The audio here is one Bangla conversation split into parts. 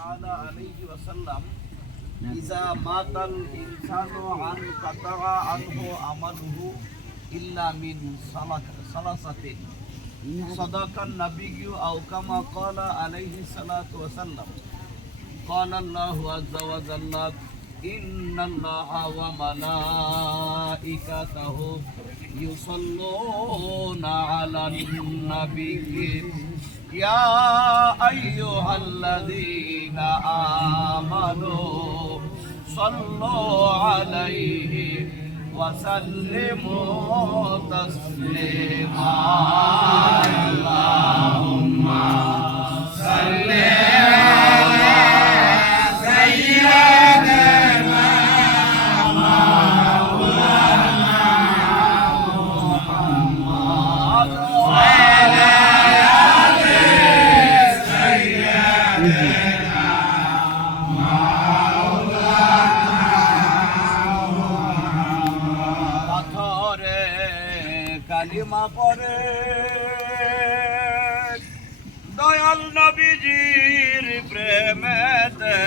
তাআলা আলাইহি ওয়াসাল্লাম ইজা মাতাল ইনসানু আন কাতারা আনহু আমালুহু ইল্লা মিন সালাসাতিন সাদাকান নাবিয়্যু আও কামা ক্বালা আলাইহি সালাতু ওয়াসাল্লাম ক্বালা আল্লাহু আযজা ওয়া জাল্লা ইন্নাল্লাহা ওয়া মালাইকাতাহু ইউসাল্লুনা আলান নাবিয়্যি ইয়া আইয়ুহাল্লাযীনা আমানু সাল্লু আলাইহি ওয়া সাল্লিমু তাসলিমা আল্লাহুম্মা সাল্লি আলা সাইয়্যিদিনা মাওলানা মুহাম্মদ ওয়া আলা আলি সাইয়্যিদিনা পাথরে কালিমা পড়ে দয়াল নবীজির প্রেমেতে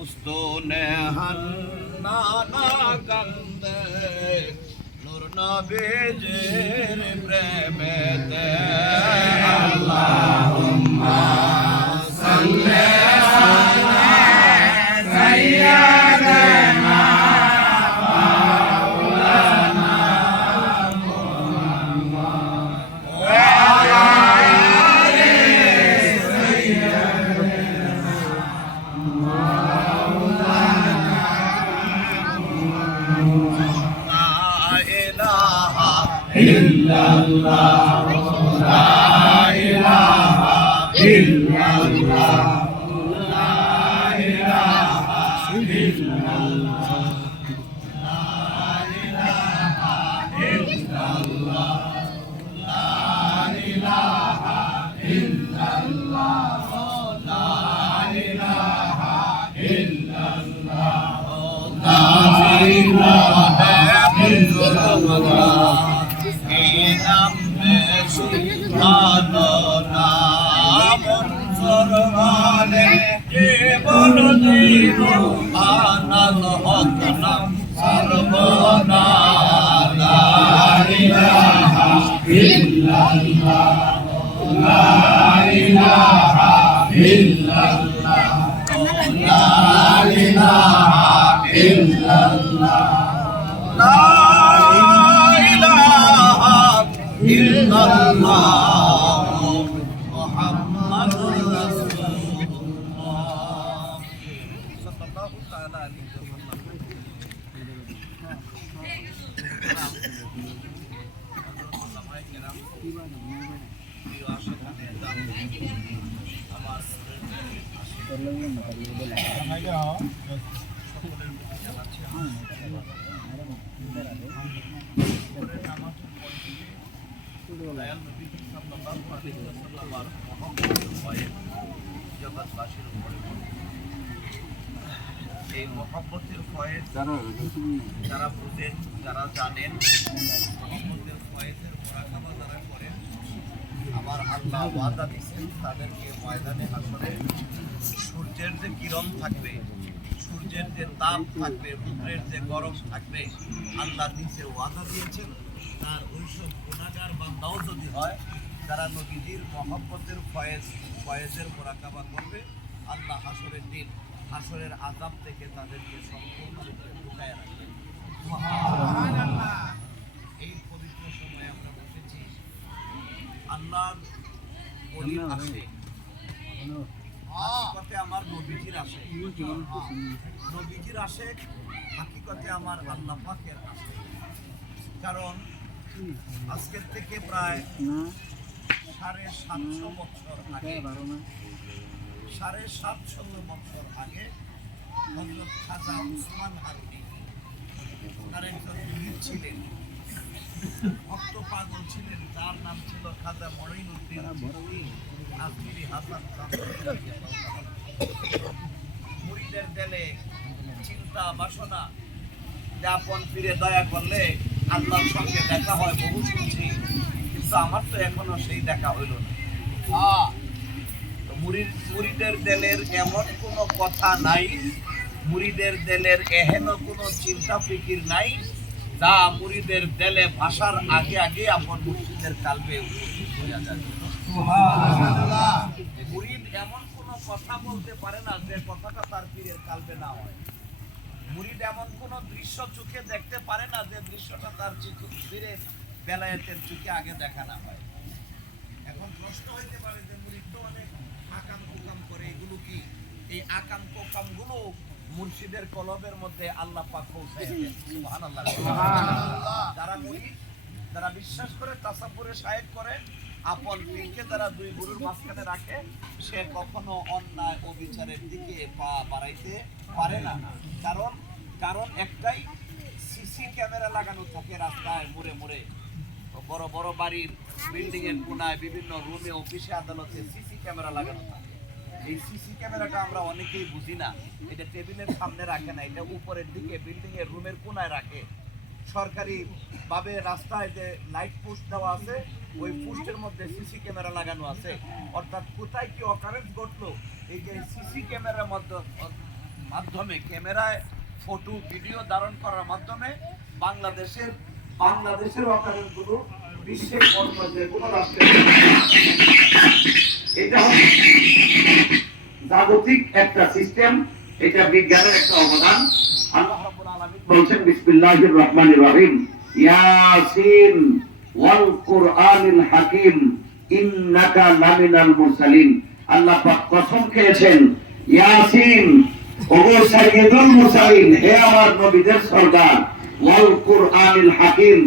উস্তনে হান্নানা কান্দে নূর নবীজির প্রেমেতে আল্লাহুম্মা সাল্লি আলা সাইয়্যিদিনা মাওলানা মুহাম্মদ ওয়া আলা আলি সাইয়্যিদিনা মাওলানা মুহাম্মদ লা ইলাহা ইল্লাল্লাহ লা ইলাহা ইল্লাল্লাহ জীবন জীব আনাল হক নাম সর্বনা লা ইলাহা ইল্লাল্লাহ লা ইলাহা ইল্লাল্লাহ লা ইলাহা ইল্লাল্লাহ লা ইলাহা ইল্লাল্লাহ মুহাম্মাদুর রাসূলুল্লাহ সাল্লাল্লাহু তাআলা আলাইহি ওয়াসাল্লাম। এই মহব্বতের ফয়েজ যারা বুঝেন, যারা জানেন, মহব্বতের ফয়েজের মুরাকাবা যারা করেন, আমার আল্লাহ ওয়াদা দিচ্ছেন তাদেরকে ময়দানে হাসরে সূর্যের যে কিরণ থাকবে, সূর্যের যে তাপ থাকবে, রুদ্রের যে গরম থাকবে, আল্লাহ নিচে ওয়াদা দিয়েছেন তার ওইসব গুনাহগার বান্দাও যদি হয় যারা নবীজির মহব্বতের ফয়েজের মুরাকাবা করবে, আল্লাহ হাসরের দিন হাসরের আযাব থেকে তাদেরকে সম্পূর্ণরূপে লুকায় রাখবেন। সুবহানাল্লাহ। এই পবিত্র সময়ে আমরা বসেছি, আল্লাহর ওলির আসে, হাকিকতে আমার নবীজির আসে, নবীজির আসে, হাকিকতে আমার আল্লাহ পাকের আসে। কারণ আজকের থেকে প্রায় 750 বছর আগে, 750 বছর আগে হযরত খাজা উসমান হারুনি তার একজন মুরিদ ছিলেন, ভক্ত পাগল ছিলেন, তার নাম ছিল খাজা মঈনুদ্দিন আজমিরি হাসান। মুরিদের দিলে চিন্তা বাসনা যে আপন ফিরে দয়া করলে আল্লাহর সঙ্গে দেখা হয়, বহু শুনছি, কিন্তু আমার তো এখনো সেই দেখা হইল না। মুরিদের দিলের এমন কোনো কথা নাই, মুরিদের দিলের এহেন কোনো চিন্তা ফিকির নাই যা মুরিদের দিলে ভাষার আগে আগে আপন মুর্শিদের কালবে উপস্থিত হইয়া যাবে। মুরিদ এমন কোনো কথা বলতে পারে না যে কথাটা তার পীরের কালবে না হয়। মুরিদ এমন কোনো দৃশ্য চোখে দেখতে পারে না যে দৃশ্যটা তার পীরের বেলায়েতের চোখে আগে দেখা না হয়। এখন প্রশ্ন হইতে পারে যে মুরিদ তো অনেক আকাম কুকাম করে, এগুলো কি? এই আকাম কুকাম গুলো মুর্শিদের কলবের মধ্যে আল্লাহ পাক পৌঁছায় দেন। সুবহানাল্লাহ। যারা মুরিদ, যারা বিশ্বাস করে তাসাব্বুরে শায়েক করে, আপন পীরকে যারা দুই গুরুর মাঝখানে রাখে, সে কখনো অন্যায় ও বিচারের দিকে পা বাড়াইতে পারে না। কারণ একটাই, সিসি ক্যামেরা লাগানো থাকে রাস্তায় মোড়ে মোড়ে, বড় বড় বাড়ির বিল্ডিং এর কোনায়, বিভিন্ন রুমে, অফিসে, আদালতে সিসি ক্যামেরা লাগানো থাকে। এই সিসি ক্যামেরাটা আমরা অনেকেই বুঝি না। এটা টেবিলের সামনে রাখে না, এটা উপরের দিকে বিল্ডিং এর রুমের কোনায় রাখে। সরকারি ভাবে রাস্তায় যে লাইট পোস্ট দেওয়া আছে, ওই পোস্টের মধ্যে সিসি ক্যামেরা লাগানো আছে। অর্থাৎ কোথায় কি অকারেন্স ঘটলো, এই যে সিসি ক্যামেরার মাধ্যমে, ক্যামেরায় ফটো ভিডিও ধারণ করার মাধ্যমে বাংলাদেশের অকারেন্স গুলো বিশ্বের অন্য যে কোনো রাষ্ট্রের, এটা জাগতিক একটা সিস্টেম, এটা বিজ্ঞানের একটা অবদান। আল্লাহ রাব্বুল আলামিন বলেন বিসমিল্লাহির রহমানির রহিম, ইয়াসিন ওয়াল কুরআনিল হাকিম ইন্নাকা লামিনাল মুরসালিন। আল্লাহ পাক কসম খেয়েছেন, ইয়াসিন ওগো সাইয়্যিদুল মুরসালিন, হে আমার নবীদের সরদার, ওয়াল কুরআনিল হাকিম,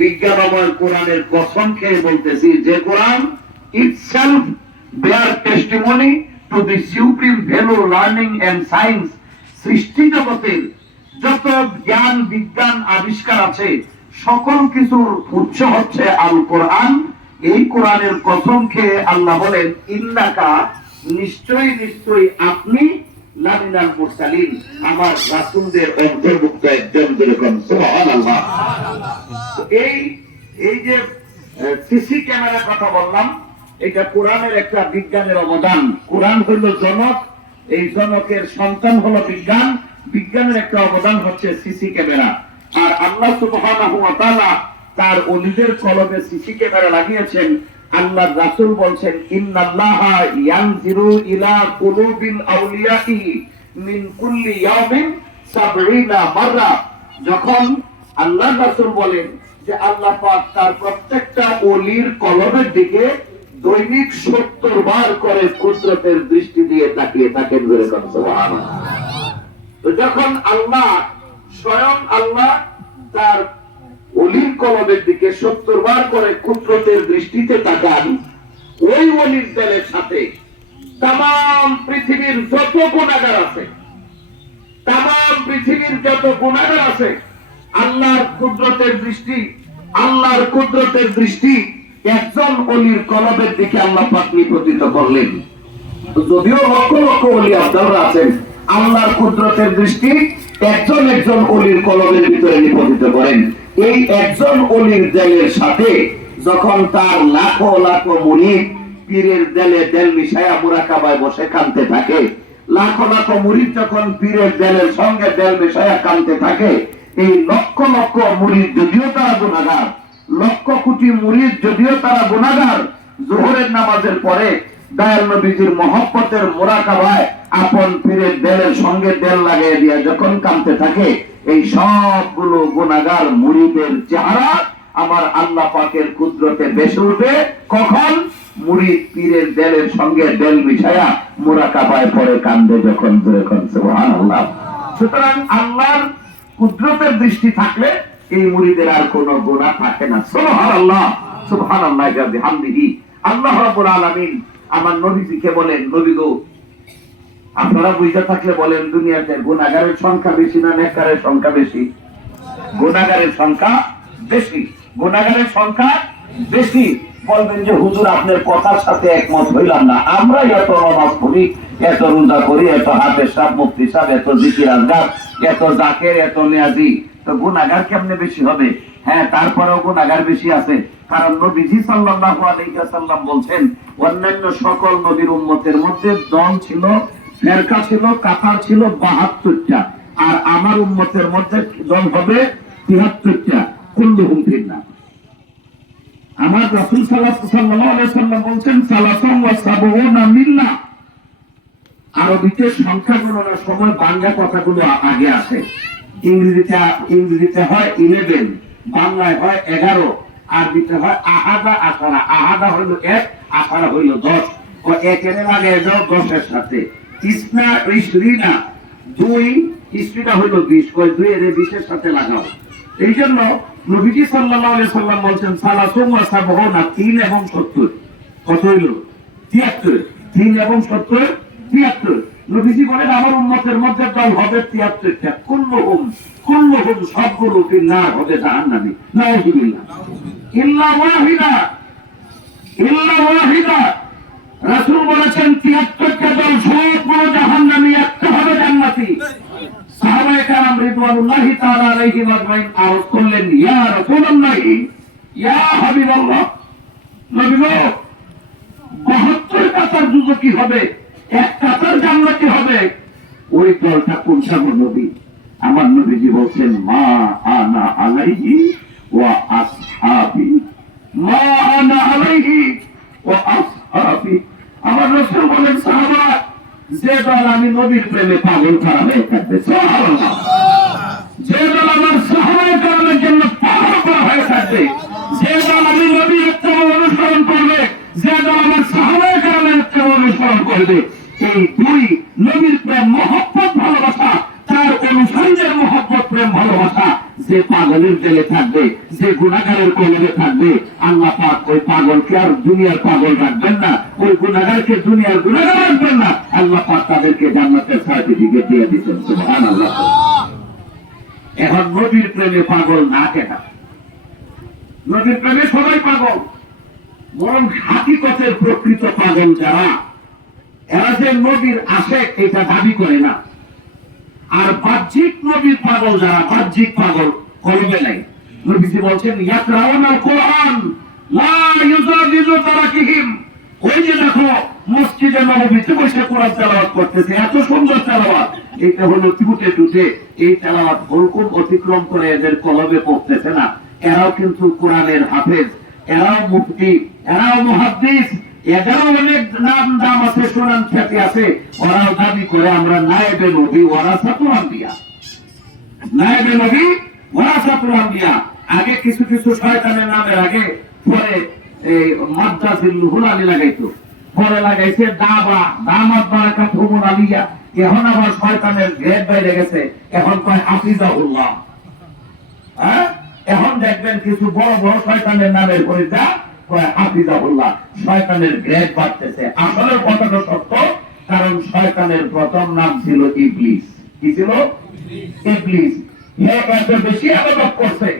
বিজ্ঞানময় কোরআনের কসম খেয়ে বলতেছি, যে কোরআন itself bear testimony to the supreme value, learning and science। সৃষ্টি জগতের যত জ্ঞান বিজ্ঞান আবিষ্কার আছে, সকল কিছুর উৎস হচ্ছে আল কোরআন। এই কোরআনের কসম খেয়ে আল্লাহ বলেন, ইন্নাকা, নিশ্চয়ই আপনি, লামিনাল মুরসালিন, আমার রাসূলদের অন্তর্ভুক্ত একজন। যেরকম সুবহানাল্লাহ। এই যে সিসি ক্যামেরার কথা বললাম, এটা কোরআনের একটা বিজ্ঞানের অবদান। কোরআন হইল জনক, এই জনকের সন্তান হলো বিজ্ঞান, বিজ্ঞানের একটা অবদান হচ্ছে সিসি ক্যামেরা। আর আল্লাহ সুবহানাহু ওয়া তাআলা তার ওলিদের কলবে সিসি ক্যামেরা লাগিয়েছেন। আল্লাহর রাসূল বলছেন, ইন্নাল্লাহা ইয়ানজিরু ইলা কুলুবিল আউলিয়াহি মিন কুল্লি ইয়াউমিন ৭০ মাররা। যখন আল্লাহর রাসূল বলেন যে আল্লাহ পাক তার প্রত্যেকটা ওলির কলবের দিকে দৈনিক ৭০ বার করে কুদরতের দৃষ্টি দিয়ে তাকিয়ে থাকেন। সুবহানাল্লাহ। তো যখন আল্লাহ, স্বয়ং আল্লাহ তার ওলির কলবের দিকে ৭০ বার করে কুদরতের দৃষ্টিতে তাকান, ওই ওলির দলের সাথে তাম পৃথিবীর যত গুনাহগার আছে, তাম পৃথিবীর যত গুনাহগার আছে, আল্লাহর কুদরতের দৃষ্টি একজন ওলির কলবের দিকে আল্লাহ পাক নিপতিত করলেন। যদিও লক্ষ লক্ষ ওলি আপনারা আছেন, আল্লাহর কুদরতের দৃষ্টি একজন ওলির কলবের ভিতরে নিপতিত করেন। এই একজন ওলির দেলের সাথে যখন তার লাখো লাখো মুরিদ পীরের দেলে দেল মিশায়া মুরাকাবায় বসে কাঁদতে থাকে, লাখো লাখো মুরিদ যখন পীরের দেলের সঙ্গে দেল মিশায়া কাঁদতে থাকে, এই লক্ষ লক্ষ মুরিদ যদিও তারা গুনাহগার, লক্ষ কোটি মুরিদ যদিও তারা গুনাহগার, যোহরের নামাজের পরে দয়াল নবীজির মহব্বতের মুরাকাবায় আপন পীরের দেলের সঙ্গে দেল লাগিয়ে দিয়া যখন কাঁদতে থাকে, এই সবগুলো গুনাহগার মুরিদের চেহারা আমার আল্লাহ পাকের কুদরতে বেশি উঠে। কখন? মুরিদ পীরের দেলের সঙ্গে দেল মিশায়া মুরাকাবায় পড়ে কান্দে যখন। সুবহানাল্লাহ। সুতরাং আল্লাহর কুদরতের দৃষ্টি থাকলে এই মুরিদের আর কোনো গুনাহ থাকে না। সুবহানাল্লাহ, সুবহানাল্লাহ বিহামদিহি। আল্লাহ রাব্বুল আলামিন আমার নবীজিকে বলেন, নবী গো, আপনারা বুঝতে থাকলে বলেন, দুনিয়াতে গুনাহগারের সংখ্যা বেশি না নেককারের সংখ্যা বেশি? গুনাহগারের সংখ্যা বেশি, গুনাহগারের সংখ্যা বেশি। বলবেন যে হুজুর আপনার কথার সাথে একমত হইলাম না, আমরা এত নামাজ পড়ি, এত রোজা করি, এত হাফেজ সাহেব, মুফতি সাহেব, এত জিকির আজগার, এত জাকের, এত নিয়াজি, তো গুনাহগার কেমনে বেশি হবে? হ্যাঁ, তারপরেও গুনাহগার বেশি আছে। কারণ নবীজি সাল্লাল্লাহু আলাইহি ওয়াসাল্লাম বলছেন, অন্যান্য সকল নবীর উম্মতের মধ্যে দল ছিল, ফেরকা ছিল, কাতার ছিল ৭২টা, আর আমার উম্মতের মধ্যে দল হবে ৭৩টা। কুল্লুহুম ফিন্নার। আমার রাসূল সাল্লাল্লাহু আলাইহি ওয়াসাল্লাম বলছেন, সালাসান ওয়া সাবউনা মিল্লাহ। আরবিতে সংখ্যা গণনার সময় বাংলা কথাগুলো আগে আসে। ইংরেজিতে হয় 11, বাংলায় হয় 11, আরবিতে হয় আহাদা আশারা। আহাদা হইল 1, আশারা হইল 10। ও একের আগে যাও 10-এর সাথে। ইসনা ইসরিনা 2, ইসরিনা হইল 20, কয় 2 এর 20-এর সাথে লাগাও। এই জন্য নবীজি সাল্লাল্লাহু আলাইহি সাল্লাম বলছেন, সালাসুম ওয়া সাবউনা, 3 এবং 70। কত হইল? 73। 3 এবং 70, 73। নবীজি বলেন, আমার উম্মতের মধ্যে দল হবে 73টা। কুল্লুহুম সবগুলো ফিন্নার, হবে জাহান্নামী। নাউযুবিল্লাহ। ইল্লা ওয়াহিদা। রাসূল বলেছেন 73টা দল সবগুলো জাহান্নামী, একটা হবে জান্নাতি। সাহাবায়ে কেরাম রিদওয়ানুল্লাহি তাআলা আলাইহিম আজমাইন আরজ করলেন, ইয়া রাসূলুল্লাহ, ইয়া হাবিবাল্লাহ, নবী গো, 72 কাতার যুবকী হবে, এক কাতার জান্নাতি হবে, ওই দলটা কোনটা গো নবী? আমার নবীজি বলছেন, মা আনা আলাইহি ওয়া আসহাবি। মা আনা আলাইহি ওয়া আসহাবি। আমার রাসূল বলেন, সাহাবা, যে দল আমি নবীর প্রেমে পাগল করা হয়ে থাকবে, সুবহানাল্লাহ, যে দল আমার সাহাবায়ে কেরামের জন্য পাগল করা হয়ে থাকবে, যে দল আমি নবীর ইত্তেবা অনুসরণ করবে, যে দল আমার সাহাবায়ে কেরামের ইত্তেবা অনুসরণ করবে, এই দুই নবীর প্রেম, মহব্বত, ভালোবাসা, তার অনুসারীদের মহব্বত, প্রেম, ভালোবাসা যে পাগলের জেলে থাকবে, যে গুনাহগারের কলবে থাকবে, আল্লাহ পাক ওই পাগলকে আর দুনিয়ার পাগল রাখবেন না, ওই গুনাহগারকে দুনিয়ার গুনাহগার রাখবেন না। আল্লাহ পাক তাদেরকে জান্নাতের সার্টিফিকেট দিয়ে দিচ্ছেন। সুবহানাল্লাহ। এখন নবীর প্রেমে পাগল না কেন? নবীর প্রেমে সবাই পাগল, বরং হাকিকতের প্রকৃত পাগল যারা, এরা যে নবীর আশেক এটা দাবি করে না। আর বাহ্যিক নবীর পাগল যারা, বাহ্যিক পাগল, কলবে নাই। নবীজি বলছেন, ইয়াকরাউনাল কোরআন লা ইউজাবিজু তারাকিহিম। ওই যে দেখো মসজিদে নববীতে বসে কোরআন তেলাওয়াত করতেছে, এত সুন্দর তেলাওয়াত, এটা হলো টুটে এই তেলাওয়াত হুকুম অতিক্রম করে এদের কলবে পড়তেছে না। এরাও কিন্তু কোরআনের হাফেজ, এরাও মুফতি, এরাও মুহাদ্দিস, এদেরও অনেক নাম দাম আছে, সুনাম খ্যাতি আছে। ওরাও দাবি করে আমরা নায়েবে নবী ওয়ারাসাতুল আম্বিয়া। নায়েবে নবী ওয়ারাসাতুল আম্বিয়া। আগে কিছু কিছু শয়তানের নামের আগে পরে এই মাদ্রাসিল হুলালি লাগাইতো, পরে লাগাইছে দাবা, দামাত বারাকাতুহুল আলিয়া। এখন আবার শয়তানের গ্রেড বাইরে গেছে, এখন কয় হাফিজাহুল্লাহ। হ্যাঁ, এখন দেখবেন কিছু বড় বড় শয়তানের নামের পরিচা হাফিজাহুল্লাহ। শয়তানের গ্রেড বাড়তেছে। আসলে কথাটা সত্য, কারণ শয়তানের প্রথম নাম ছিল ইবলিস। কি ছিল? ইবলিস। এত বেশি ইবাদত করছে,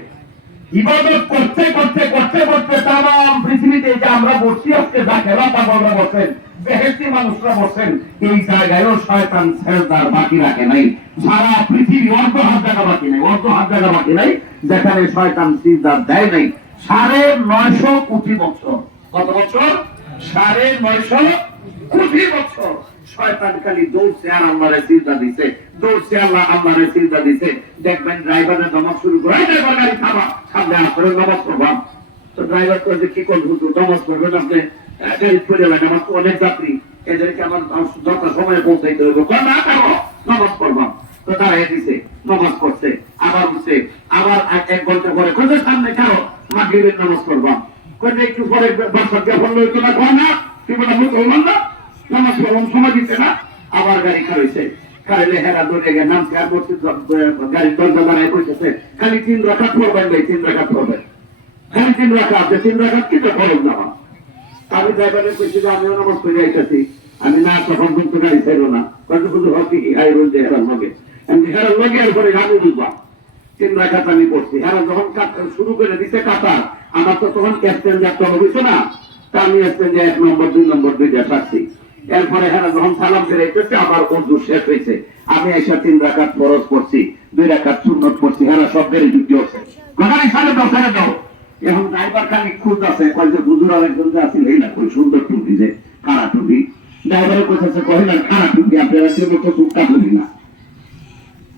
ইবাদত করতে করতে করতে করতে তাম পৃথিবীতে যে আমরা বসছি আজকে, যা খেলা পাগলরা বসেন, বেহেশতি মানুষরা বসেন, এই জায়গায়ও শয়তান সেজদার বাকি রাখে নাই। সারা পৃথিবী অর্ধ হাত জায়গা বাকি নাই, অর্ধ হাত জায়গা বাকি নাই যেখানে শয়তান সিজদা দেয় নাই। 950 কোটি বছর। কত বছর? 950 কোটি বছর শয়তান খালি দৌড়ছে আর আল্লাহরে সিজদা দিছে, দৌড়ছে আল্লাহ আল্লাহরে সিজদা দিছে। দেখবেন ড্রাইভারের নামাজ শুরু করে, ড্রাইভার গাড়ি থামা, সামনে আসলে নামাজ পড়বাম। তো ড্রাইভার করে কি করবো, নামাজ পড়বেন আপনি, গাড়ি চলে লাগে, আমার তো অনেক যাত্রী, এদেরকে আমার যথা সময় পৌঁছাইতে হবে, না করো নামাজ পড়বাম। তো দাঁড়াই দিছে, নামাজ পড়ছে, আবার উঠছে, আবার 1 ঘন্টা পরে কোথায় সামনে কারো মাগরিবের নামাজ পড়বাম, কোথায় একটু পরে বাসার যখন লইতো না, কয় না তুই বলে মুসলমান না, নামাজ পড়বাম, সময় দিচ্ছে না। আবার গাড়ি খাইছে, খাইলে হেরা দৌড়ে গিয়ে নামছে, আর বলছে গাড়ির দরজা বানায় কইতেছে খালি 3 রাকাত পড়বেন ভাই, 3 রাকাত পড়বেন, খালি 3 রাকাত আছে, 3 রাকাত কি তো খরচ না। আমি ড্রাইভারের কইছি যে আমিও নামাজ পড়ে আইতাছি, আমি না তখন কিন্তু গাড়ি ছিল না, কত শুধু হকি কি হাই রোড দিয়ে হেরার লগে, আমি হেরার লগে আর পরে আমি বুঝবা 3 রাকাত আমি পড়ছি। হেরা যখন শুরু করে দিছে কাতার, আমার তো তখন এক্সচেঞ্জার তো হইছে না, তা আমি এক্সচেঞ্জে 1 নম্বর 2 নম্বর 2টা রাখছি। এরপরে হেরা যখন সালাম ফেরাইতেছে, আবার ওযু শেষ হয়েছে, আমি এসে 3 রাকাত ফরজ পড়ছি, 2 রাকাত সুন্নত পড়ছি, হেরা সব বেড়ে যুক্তি হচ্ছে। গাড়ি ছেড়ে দাও। এখন ড্রাইভার খালি খুঁজ আছে, কয় যে হুজুর আরেকজন যে আছে এই না, কই সুন্দর টুপি, যে কারা টুপি, ড্রাইভারের কোথাছে কয় না কারা টুপি, আপনারা কি মতো টুকটা টুপি না,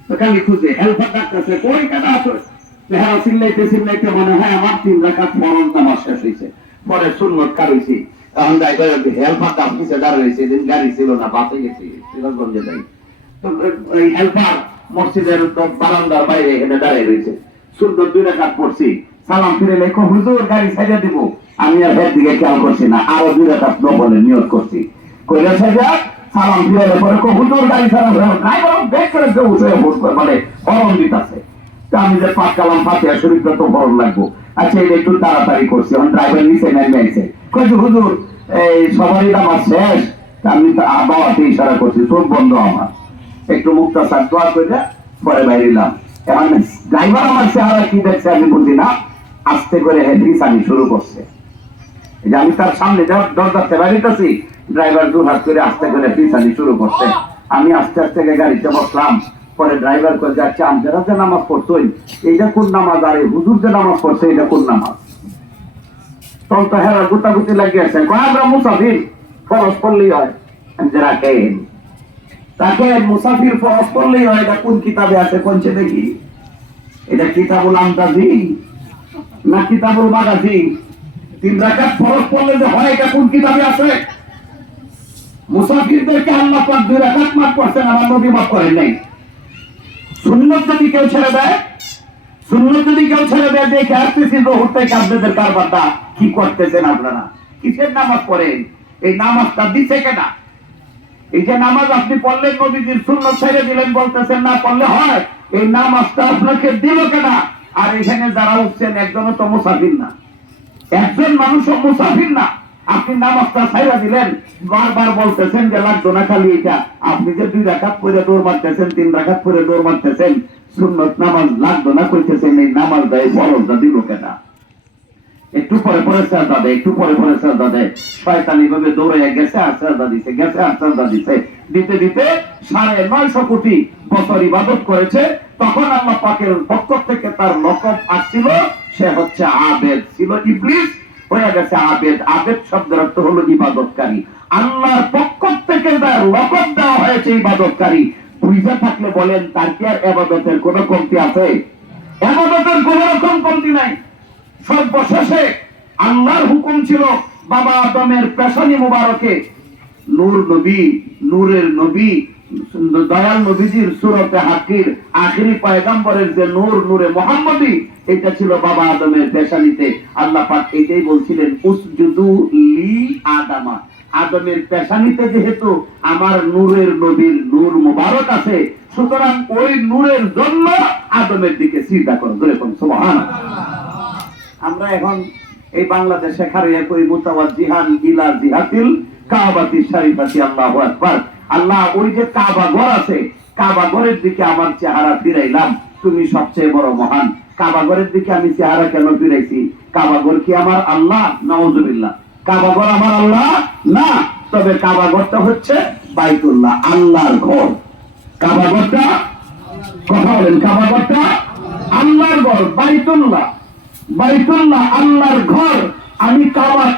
তো খালি খুঁজে হেল্পার ডাকতেছে, কই কাটা আছে, চেহারা চিল্লাইতে মনে হয় আমার 3 রাকাত ফরজ নামাজ শেষ হয়েছে, পরে সুন্নত কাটাইছি। তখন ড্রাইভার হেল্পার ডাক নিচে দাঁড়িয়ে রয়েছে, এদিন গাড়ি ছিল না, বাসে গেছি সিরাজগঞ্জে যাই, তো এই হেল্পার মসজিদের বারান্দার বাইরে এখানে দাঁড়িয়ে রয়েছে, সুন্দর 2 রাকাত পড়ছি, সালাম ফিরে লেখো হুজুর গাড়ি ছেড়ে দিব, আমি আর এর দিকে খেয়াল করছি না, আরো 2 রাকাত বলে নিয়ত করছি, কইলা ছেড়ে সালাম ফিরে পরে হুজুর গাড়ি ছাড়া ড্রাইভার ব্রেক করে উঠে মানে হরণ দিতেছে, আমি যে 5 কালাম ফাতিহা শরীফটা তো হরণ লাগবো, আচ্ছা এটা একটু তাড়াতাড়ি করছি, এখন ড্রাইভার নিচে নেমে আইছে, কইছে হুজুর এই সবারই নামাজ শেষ, আমি তো বাবাতে ইশারা করছি চোখ বন্ধ আমার, একটু মুক্তাসার দোয়া করে পরে বাইরিলাম। এখন ড্রাইভার আমার চেহারা কি দেখছে আমি বুঝি না, আস্তে করে হেড্রিসানি শুরু করছে, যে আমি তার সামনে দরজাতে বাইরেছি, ড্রাইভার 2 হাত করে আস্তে করে পিছানি শুরু করছে, আমি আস্তে আস্তে গাড়িতে বসলাম, পরে ড্রাইভার করে যাচ্ছে আপনারা যে নামাজ পড়ছই এইটা কোন নামাজ, আর হুজুর যে নামাজ পড়ছে এটা কোন নামাজ, তখন তো হেরা গুতাগুতি লাগিয়েছে, আমরা মুসাফির ফরজ করলেই হয়, যারা কেন তাকে মুসাফির ফরজ করলেই হয়, এটা কোন কিতাবে আছে কোনছে দেখি, এটা কিতাবুল আমতাজি না কিতাবুল মাগাজি, 3 রাকাত ফরজ করলে যে হয় এটা কোন কিতাবে আছে? মুসাফিরদেরকে আল্লাহ পাক 2 রাকাত মাফ করছেন, আমার নবী মাফ করেন নাই। সুন্নত যদি কেউ ছেড়ে দেয়, দেখে আসতেছি জোহর থেকে আপনাদের কারবারটা কি করতেছেন আপনারা, কিসের নামাজ পড়েন, এই নামাজটা দিছে কেনা, এই যে নামাজ আপনি পড়লেন নবীজির সুন্নত ছেড়ে দিলেন বলতেছেন না পড়লে হয়, এই নামাজটা আপনাকে দিল কেনা? আর এখানে যারা উঠছেন একজনও তো মুসাফির না, একজন মানুষও মুসাফির না, আপনি নামাজটা ছাইরা দিলেন, বারবার বলতেছেন যে লাগতো না খালি এটা, আপনি যে 2 রাকাত পড়ে দৌড় মারতেছেন, 3 রাকাত পড়ে দৌড় মারতেছেন, সুন্নত নামাজ লাগতো না কইতেছেন, এই নামাজ দেয় ফরজটা দিল কেনা? একটু পরে পরে সাজদা দেয়, শয়তানি ভাবে দৌড়ে গেছে আর সাজদা দিছে, দিতে 950 কোটি বছর ইবাদত করেছে, তখন আল্লাহ পাকের পক্ষ থেকে তার লকব আসছিল, সে হচ্ছে আবেদ ছিল, ইবলিস হয়ে গেছে আবেদ। আবেদ শব্দের অর্থ হলো ইবাদতকারী, আল্লাহর পক্ষ থেকে তার লকব দেওয়া হয়েছে ইবাদতকারী। বুঝে থাকলে বলেন তার কি আর ইবাদতের কোনো কমতি আছে? ইবাদতের কোনো রকম কমতি নাই। সর্বশেষে আল্লাহর হুকুম ছিল বাবা আদমের পেশানি মুবারকে নূর নবী, নূরের নবী, দয়াল নবীজির সূরতে হাকির আখিরি পয়গম্বরের যে নূর, নূরে মুহাম্মদী, এটা ছিল বাবা আদমের পেশানিতে। আল্লাহ পাক এটাই বলছিলেন উসজুদু লি আদামা, আদমের পেশানিতে যেহেতু আমার নূরের নবীর নূর মুবারক আছে, সুতরাং ওই নূরের জন্য আদমের দিকে সিজদা করো, যেরকম সুবহানাল্লাহ। আমরা এখন এই বাংলাদেশে খারিয়া কই মুতাওয়াজ্জিহান ইলা জিহাতিল কাবাতি শরীফাতি, আল্লাহু আকবার। আল্লাহ ওই যে কাবা ঘর আছে, কাবা ঘরের দিকে আমার চেহারা ফিরাইলাম, তুমি সবচেয়ে বড় মহান। কাবা ঘরের দিকে আমি চেহারা কেন ফিরাইছি? কাবা ঘর কি আমার আল্লাহ? নাউজুবিল্লাহ। কাবা ঘর আমার আল্লাহ না, তবে কাবা ঘরটা হচ্ছে বাইতুল্লাহ, আল্লাহর ঘর। কাবা ঘরটা, কথা বলেন, কাবা ঘরটা আল্লাহর ঘর, বাইতুল্লাহ, বাইতুল্লাহ আল্লাহর ঘর। আমি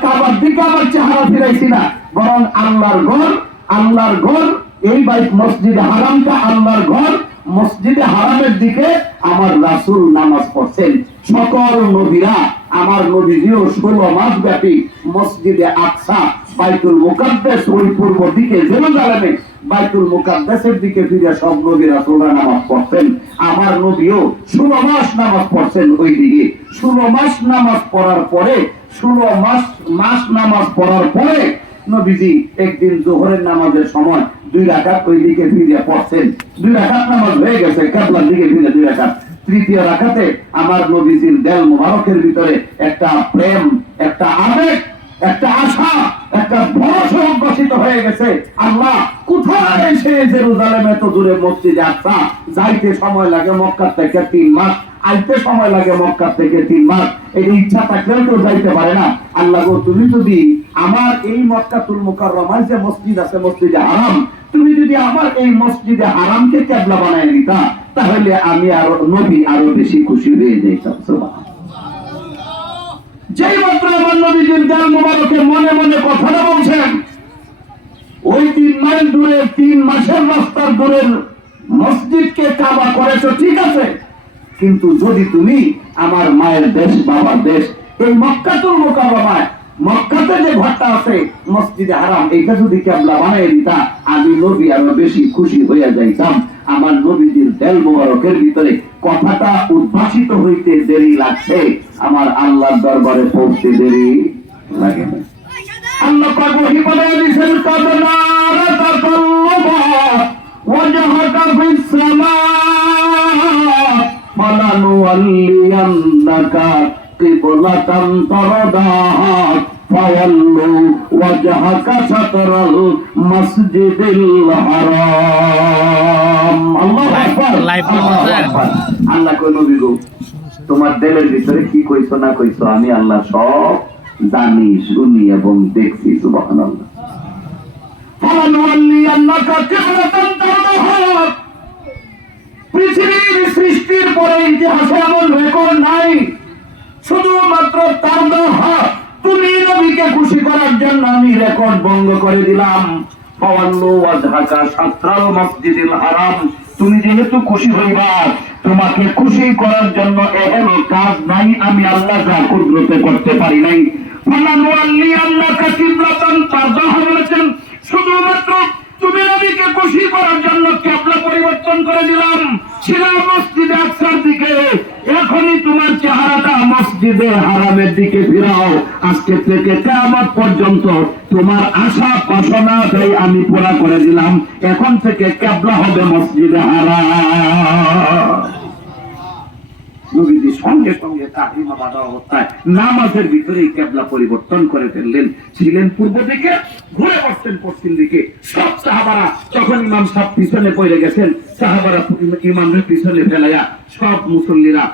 কাবার দিকে আমার চেহারা ফিরাইছি না, বরং আল্লাহর ঘর, আল্লাহর ঘর। এই মসজিদে হারামটা আল্লাহর ঘর, মসজিদে হারামের দিকে আমার রাসূল নামাজ পড়ছেন। সকল নবীরা, আমার নবীজিও 16 মাস ব্যাপী মসজিদে আকসা বাইতুল মুকাদ্দাস, ওই পূর্ব দিকে জেরুজালেমে বাইতুল মুকাদ্দাসের দিকে ফিরে সব নবী রাসূলরা নামাজ পড়তেন। আমার নবীও 16 মাস নামাজ পড়ছেন ওই দিকে। 16 মাস নামাজ পড়ার পরে, 16 মাস নামাজ পড়ার পরে নবীজি একদিন জোহরের নামাজের সময় 2 রাকাত ওই দিকে ফিরে পড়ছেন। 2 রাকাত নামাজ হয়ে গেছে, কিবলার দিকে ফিরে 2 রাকাত। তৃতীয় রাকাতে আমার নবীজির দেল মুবারকের ভিতরে একটা প্রেম, একটা আবেগ, একটা আশা, একটা ভরসা উদ্ভাসিত হয়ে গেছে। আল্লাহ কোথায় সে জেরুজালেমে তো দূরে মসজিদে আকসা, যাইতে সময় লাগে মক্কা থেকে 3 মাস, আইতে সময় লাগে মক্কা থেকে 3 মাস। এই ইচ্ছা থাকলেও কেউ যাইতে পারে না। আল্লাহ গো, তুমি যদি আমার এই মক্কাতুল মুকাররমায় যে মসজিদ আছে, মসজিদে হারাম, তুমি যদি আমার এই মসজিদে হারামকে কিবলা বানায় নিতা, তাহলে আমি আরো নবী আরো বেশি খুশি হয়ে যাইতাম। সুবহানাল্লাহ। যেই মাত্র আমার নবীজির দাল মোবারকে মনে মনে কথাটা বলছেন, ওই 3 মাইল দূরে 3 মাসের রাস্তার দূরের মসজিদকে কাবা করেছো, ঠিক আছে, কিন্তু যদি তুমি আমার মায়ের দেশ, বাবার দেশ, এই মক্কাতুল মুকাররমায়, মক্কাতে যে ঘরটা আছে মসজিদে হারাম, এটা যদি কেবলা বানাই দিতা, আমি নবী আরো বেশি খুশি হইয়া যাইতাম। আমার নবীজির দেল মোবারকের ভিতরে কথাটা উদ্ভাসিত হইতে দেরি লাগছে, আমার আল্লাহর দরবারে পৌঁছতে দেরি লাগে না। আল্লাহ পাক ওহী বলে দিয়েছেন, কাদনা তাতাল্লুবা ওয়াজহাকা ফিস সামা ফালানুওয়াল্লিয়ান্নাকা কিবলাতান তারদাহা ফাওয়াল্লু ওয়াজহাকা শাতরাল মাসজিদিল হারাম। আল্লাহু আকবার। আল্লাহ কই নবী গো, তোমার দিলের ভিতরে কি কইছো না কইছো আমি আল্লাহ সব জানি, শুনি এবং দেখছি। সুবহানাল্লাহ। ফালানুওয়াল্লিয়ান্নাকা কিবলাতান তারদাহা, পৃথিবীর সৃষ্টির পরে ইতিহাসে এমন রেকর্ড নাই, শুধুমাত্র তারদাহা, তুমি নবীকে খুশি করার জন্য আমি রেকর্ড ভঙ্গ করে দিলাম। ফাওয়াল্লু ওয়াজহাকা শাতরাল মাসজিদিল হারাম, তুমি যেহেতু খুশি হইবা, তোমাকে খুশি করার জন্য এহেন কাজ নাই আমি আল্লাহ যা কুদরতে করতে পারি নাই। ফালানুওয়াল্লিয়ান্নাকা কিবলাতান তারদাহা বলেছেন, শুধুমাত্র তুমি নবীকে খুশি করার জন্য কিবলা পরিবর্তন করে দিলাম। ছিল মসজিদে আকসার দিকে, এখনই তোমার চেহারাটা মসজিদে হারামের দিকে ফিরাও। আজকে থেকে কিয়ামত পর্যন্ত তোমার আশা বাসনাটাই আমি পুরা করে দিলাম। এখন থেকে কিবলা হবে মসজিদে হারাম। নবীজি সঙ্গে সঙ্গে তাকরিমা বাঁধা অবস্থায় নামাজের ভিতরেই কিবলা পরিবর্তন করে ফেললেন। ছিলেন পূর্ব দিকে, ঘুরে বসতেন পশ্চিম দিকে। সব সাহাবারা, তখন ইমাম সাহেব পিছনে পড়ে গেছেন, সাহাবারা ইমামের পিছনে ফেলাইয়া সব মুসল্লিরা